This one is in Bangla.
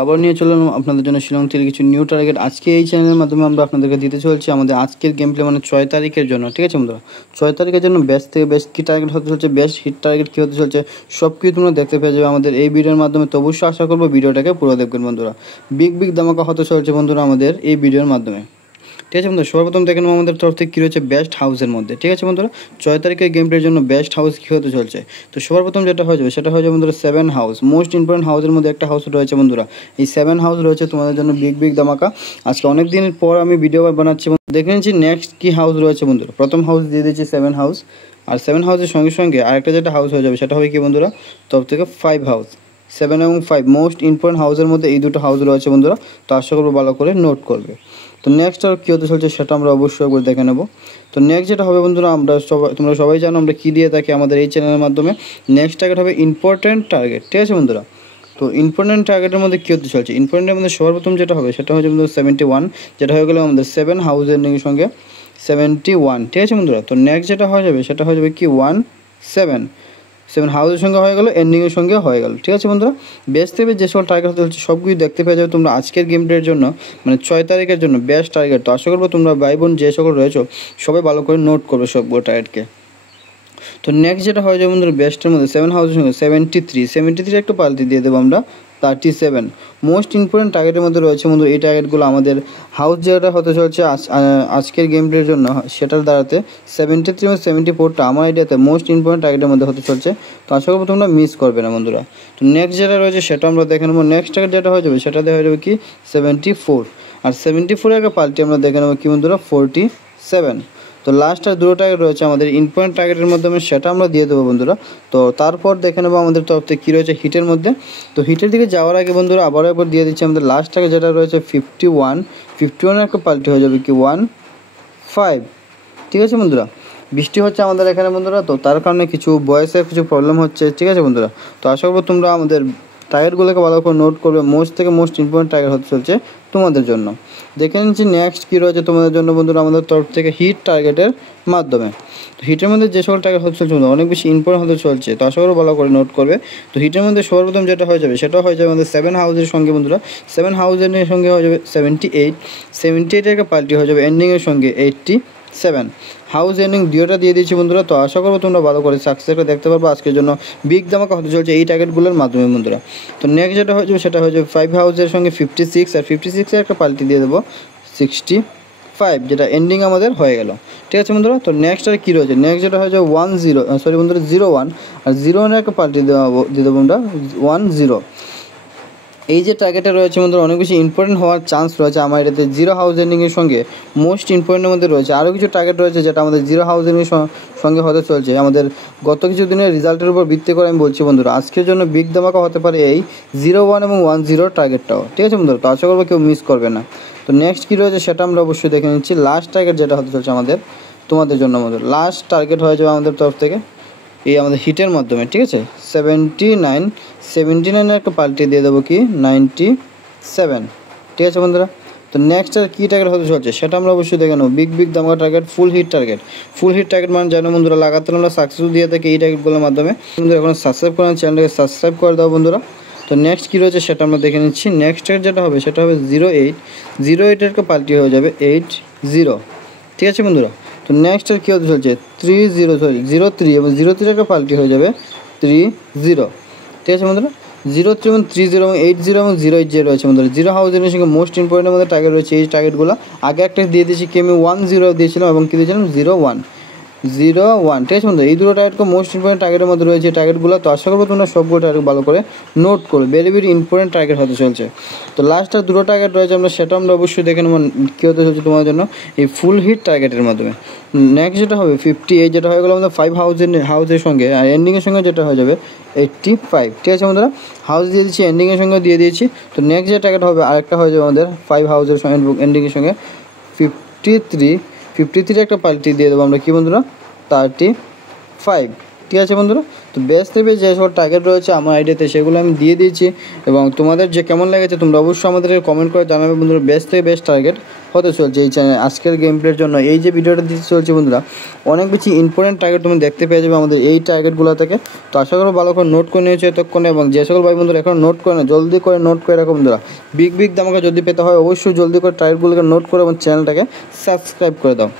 আবার নিয়ে চললাম আপনাদের জন্য শিলং থেকে কিছু নিউ টার্গেট। আজকে এই চ্যানেলের মাধ্যমে আমরা আপনাদেরকে দিতে চলছি আমাদের আজকের গেম প্লে, মানে 6 তারিখের জন্য। ঠিক আছে বন্ধুরা, 6 তারিখের জন্য বেস্ট থেকে বেস্ট কী টার্গেট হতে চলছে, বেস্ট হিট টার্গেট কী হতে চলছে, সব কিছু তোমরা দেখতে পেয়ে যাবে আমাদের এই ভিডিওর মাধ্যমে। তো অবশ্যই আশা করবো ভিডিওটাকে পুরো দেখবেন বন্ধুরা। বিগ ধামাকা হতে চলছে বন্ধুরা আমাদের এই ভিডিওর মাধ্যমে। ঠিক আছে বন্ধুরা, সর্বপ্রথম দেখে নেবো আমাদের তরফ থেকে কী রয়েছে বেস্ট হাউসের মধ্যে। ঠিক আছে বন্ধুরা, 6 তারিখের গেম প্লের জন্য বেস্ট হাউস কী হতে চলছে। তো সর্বপ্রথম যেটা হয়ে যাবে সেটা হয়ে যাবে বন্ধুরা 7 হাউস। মোস্ট ইম্পর্টেন্ট হাউসের মধ্যে একটা হাউস রয়েছে বন্ধুরা। এই 7 হাউস রয়েছে তোমাদের জন্য বিগ ধামাকা। আজকে অনেক দিন পর আমি ভিডিও বানাচ্ছি। দেখে নিচ্ছি নেক্সট কী হাউস রয়েছে বন্ধুরা। প্রথম হাউস দিয়ে দিয়েছি 7 হাউস, আর 7 হাউসের সঙ্গে সঙ্গে আরেকটা যেটা হাউস হয়ে যাবে সেটা হবে কি বন্ধুরা, তরফ থেকে 5 হাউস। 7 এবং 5 মোস্ট ইম্পর্টেন্ট হাউসের মধ্যে এই দুটো হাউস রয়েছে বন্ধুরা। তো আশা করবো ভালো করে নোট করবে। তো নেক্সট আর কী হতে চলছে সেটা আমরা অবশ্যই একবার দেখে নেব। তো নেক্সট যেটা হবে বন্ধুরা, তোমরা সবাই জানো আমরা কী দিয়ে থাকি আমাদের এই চ্যানেলের মাধ্যমে। নেক্সট টার্গেট হবে ইম্পর্টেন্ট টার্গেট। ঠিক আছে বন্ধুরা, তো ইম্পর্টেন্ট টার্গেটের মধ্যে কী হতে চলছে, ইম্পর্টেন্টের মধ্যে সর্বপ্রথম যেটা হবে সেটা হচ্ছে বন্ধুরা 71, যেটা হয়ে গেলো আমাদের 7 হাউসের সঙ্গে 71। ঠিক আছে বন্ধুরা, তো নেক্সট যেটা হয়ে যাবে সেটা হয়ে যাবে কি 7 হাউসের সঙ্গে হয়ে গেলো, এন্ডিংয়ের সঙ্গে হয়ে গেল। ঠিক আছে বন্ধুরা, বেস্ট থেকে যে সকল টার্গেট হতে চলছে সবগুলি দেখতে পেয়ে যাবে তোমরা আজকের গেম প্লের জন্য, মানে 6 তারিখের জন্য বেস্ট টার্গেট। তো আশা করবো তোমরা ভাই বোন যে সকল রয়েছো সবাই ভালো করে নোট করবে সবগুলো টার্গেটকে। তো নেক্সট যেটা হয়ে যাবে বন্ধুরা বেস্টের মধ্যে 7 হাউসের সঙ্গে 73 একটু পাল্টি দিয়ে দেবো আমরা 37। মোস্ট ইম্পর্টেন্ট টার্গেটের মধ্যে রয়েছে বন্ধুরা এই টার্গেটগুলো। আমাদের হাউস যেটা হতে চলছে আজকের গেম প্লের জন্য সেটার দ্বারাতে 73 এবং 74টা আমার আইডিয়াতে মোস্ট ইম্পর্টেন্ট টার্গেটের মধ্যে হতে চলছে। তো আশা করবো তোমরা মিস করবে না বন্ধুরা। তো নেক্সট যেটা রয়েছে সেটা আমরা দেখে নেবো। নেক্সট টার্গেট যেটা হয়ে যাবে সেটাতে হয়ে যাবে কি 74, আর 74 একটা পাল্টি আমরা দেখে নেবো কি বন্ধুরা 47। তো লাস্ট আর দুটো টার্গেট রয়েছে আমাদের ইম্পর্টেন্ট টার্গেটের মাধ্যমে, সেটা আমরা দিয়ে দেবো বন্ধুরা। তো তারপর দেখে নেবো আমাদের তরফ থেকে কী রয়েছে হিটের মধ্যে। তো হিটের দিকে যাওয়ার আগে বন্ধুরা আবারও একবার দিয়ে দিচ্ছি আমাদের লাস্ট টার্গেট যেটা রয়েছে 51 একটা পাল্টি হয়ে যাবে কি 15। ঠিক আছে বন্ধুরা, বৃষ্টি হচ্ছে আমাদের এখানে বন্ধুরা, তো তার কারণে কিছু ভয়েসের কিছু প্রবলেম হচ্ছে। ঠিক আছে বন্ধুরা, তো আশা করবো তোমরা আমাদের টার্গেটগুলোকে ভালো করে নোট করবে। মোস্ট ইম্পর্টেন্ট টার্গেট হতে চলছে তোমাদের জন্য। দেখে নিচ্ছি নেক্সট কী রয়েছে তোমাদের জন্য বন্ধুরা আমাদের তরফ থেকে হিট টার্গেটের মাধ্যমে। তো হিটের মধ্যে যে সকল টার্গেট হতে চলছে অনেক বেশি ইম্পর্টেন্ট হতে চলছে, তো আশা করবো ভালো করে নোট করবে। তো হিটের মধ্যে সর্বপ্রথম যেটা হয়ে যাবে সেটা হয়ে যাবে আমাদের 7 হাউসের সঙ্গে বন্ধুরা। 7 হাউসের সঙ্গে হয়ে যাবে 78 একটা পাল্টি হয়ে যাবে এন্ডিংয়ের সঙ্গে 87। হাউস এন্ডিং দুটোটা দিয়ে দিয়েছি বন্ধুরা। তো আশা করবো তোমরা ভালো করে সাকসেসটা দেখতে পারবো আজকের জন্য বিগ ধামাকা হতে চলছে এই টার্গেটগুলোর মাধ্যমে বন্ধুরা। তো নেক্সট যেটা হয়ে যাবে সেটা হয়ে যাবে 5 হাউসের সঙ্গে 56, আর 56 একটা পাল্টি দিয়ে দেবো 65, যেটা এন্ডিং আমাদের হয়ে গেল। ঠিক আছে বন্ধুরা, তো নেক্সট আর কী রয়েছে, নেক্সট যেটা হয়ে যাবে 01, আর 01 একটা পাল্টি দিয়ে দেবো আমরা 10। এই যে টার্গেটটা রয়েছে বন্ধুরা অনেক বেশি ইম্পর্টেন্ট হওয়ার চান্স রয়েছে আমার এটাতে। 0 হাউস এন্ডিংয়ের সঙ্গে মোস্ট ইম্পর্টেন্টের মধ্যে রয়েছে আরও কিছু টার্গেট রয়েছে যেটা আমাদের 0 হাউস এন্ডিংয়ের সঙ্গে হতে চলছে। আমাদের গত কিছু দিনের রেজাল্টের উপর ভিত্তি করে আমি বলছি বন্ধুরা আজকের জন্য বিগ ধামাকা হতে পারে এই 01 এবং 10 টার্গেটটাও। ঠিক আছে বন্ধুরা, তো আশা করবো কেউ মিস করবে না। তো নেক্সট কী রয়েছে সেটা আমরা অবশ্যই দেখে নিচ্ছি। লাস্ট টার্গেট যেটা হতে চলছে আমাদের তোমাদের জন্য বন্ধুরা, লাস্ট টার্গেট হয়ে যাবে আমাদের তরফ থেকে এই আমাদের হিটের মাধ্যমে। ঠিক আছে, 79 একটা পাল্টি দিয়ে দেবো কি 97। ঠিক আছে বন্ধুরা, তো নেক্সট আর কী টার্গেট হতে চলছে সেটা আমরা অবশ্যই দেখে নেবো। বিগ ধামাকা টার্গেট ফুল হিট টার্গেট মানে জানো বন্ধুরা লাগাতার আমরা সাকসেস দিয়ে থাকি এই টার্গেটগুলোর মাধ্যমে। বন্ধুরা এখন সাবস্ক্রাইব করেন, চ্যানেলটাকে সাবস্ক্রাইব করে দাও বন্ধুরা। তো নেক্সট কী রয়েছে সেটা আমরা দেখে নিচ্ছি। নেক্সট টার্গেট যেটা হবে সেটা হবে 08 একটা পাল্টি হয়ে যাবে 80। ঠিক আছে বন্ধুরা, তো নেক্সট আর কী হতে চলছে 03 এবং 03 একটা পাল্টি হয়ে যাবে 30। ঠিক আছে বন্ধুরা, 03 এবং 30 এবং 80 এবং 08 যে রয়েছে বন্ধুরা 0 হাউসের সঙ্গে মোস্ট ইম্পর্টেন্টের মধ্যে টার্গেট রয়েছে। এই টার্গেটগুলো আগে একটা দিয়ে দিয়েছি কি আমি 10 দিয়েছিলাম এবং কী দিয়েছিলাম 01। ঠিক আছে বন্ধু, এই দুটো টার্গেট মোস্ট ইম্পর্টেন্ট টার্গেটের মধ্যে রয়েছে এই টার্গেটগুলো। তো আশা করবো তোমরা সবগুলো টার্গেট ভালো করে নোট করো, ভেরি ইম্পর্টেন্ট টার্গেট হতে চলছে। তো লাস্ট আর দুটো টার্গেট রয়েছে সেটা আমরা অবশ্যই দেখে নেবো কী হতে চলছে তোমার জন্য এই ফুল হিট টার্গেটের মাধ্যমে। নেক্সট যেটা হবে 58, যেটা হয়ে গেলো আমাদের 5 হাউসের সঙ্গে, আর এন্ডিংয়ের সঙ্গে যেটা হয়ে যাবে 85। ঠিক আছে বন্ধুরা, হাউস দিয়ে দিচ্ছি, এন্ডিংয়ের সঙ্গে দিয়ে দিয়েছি। তো নেক্সট যে টার্গেট হবে আরেকটা হয়ে যাবে আমাদের 5 হাউসের সঙ্গে এন্ডিংয়ের সঙ্গে 53 একটা পাল্টি দিয়ে দেবো আমরা কি বন্ধুরা 35। ঠিক আছে বন্ধুরা, তো তো বেস্ট থেকে যে সকল টার্গেট রয়েছে আমার আইডিয়াতে সেগুলো আমি দিয়ে দিয়েছি, এবং তোমাদের যে কেমন লেগেছে তোমরা অবশ্যই আমাদেরকে কমেন্ট করে জানাবে বন্ধুরা। বেস্ট থেকে বেস্ট টার্গেট হতে চলছে এই চ্যানেল আজকের গেম প্লের জন্য। এই যে ভিডিওটা দিতে চলছে বন্ধুরা, অনেক বেশি ইম্পর্টেন্ট টার্গেট তুমি দেখতে পেয়ে যাবে আমাদের এই টার্গেটগুলো থেকে। তো আশা করো ভালো করে নোট করে নিয়েছো এতক্ষণে, এবং যে সকল ভাই বন্ধুরা এখন নোট করে না জলদি করে নোট করে রাখো বন্ধুরা। বিগ ধামাকা যদি পেতে হয় অবশ্যই জলদি করে টার্গেটগুলোকে নোট করে এবং চ্যানেলটাকে সাবস্ক্রাইব করে দাও।